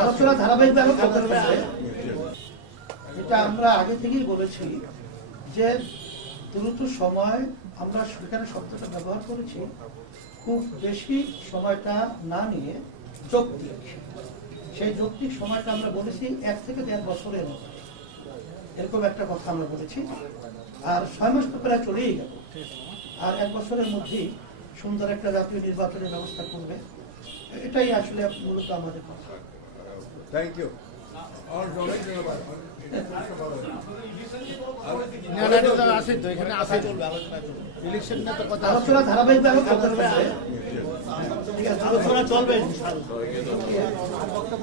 আলোচনা ধারাবাহিকভাবে চলতে হবে। এটা আমরা আগে থেকেই বলেছি যে দ্রুত সময় আমরা সেখানে শব্দটা ব্যবহার করেছি, খুব বেশি সময়টা না নিয়ে যৌক্তিক, সেই যৌক্তিক সময়টা আমরা বলেছি 1 থেকে 1.5 বছরের মধ্যে, এরকম একটা কথা আমরা বলেছি। আর 6 মাস তো প্রায় চলেই গেল, আর 1 বছরের মধ্যেই সুন্দর একটা জাতীয় নির্বাচনের ব্যবস্থা করবে, এটাই আসলে মূলত আমাদের কথা। Thank you. আলোচনা ধারাবাহিকভাবে চলতে হবে। আলোচনা চলবে। বক্তব্য